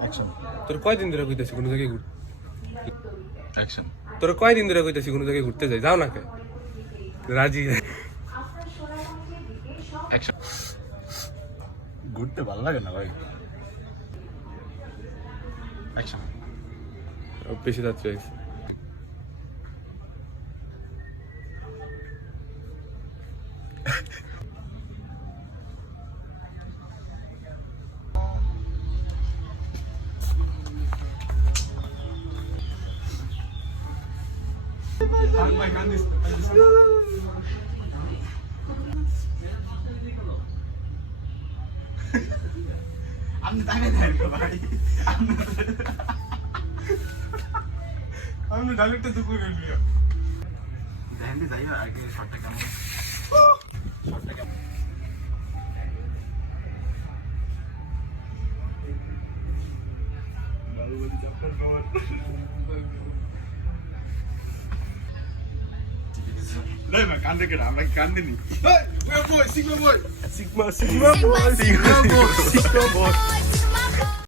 Action. তোর কয়দিন ধরে কইতাছি কোনো জায়গায় অ্যাকশন। তোর কয়দিন ধরে কইতাছি কোনো জায়গায় ঘুরতে যাই, যাও না কে? রাজি। অ্যাকশন। ঘুরতে ভালো লাগে না ভাই। অ্যাকশন। বেশি যাত্রী হয়েছে। আপনি তাকে দেন ভাই। আমি ডাইরেক্টর তো করে নিও। দেখেন যাই না আগে শটটা কেমন। শটটা কেমন। বাবুবলি চ্যাপ্টার কভার। নাই না কান্দে কেন আমরা কান্দে নি। এই ওই বয় সিগমা বয়। সিগমা বয়।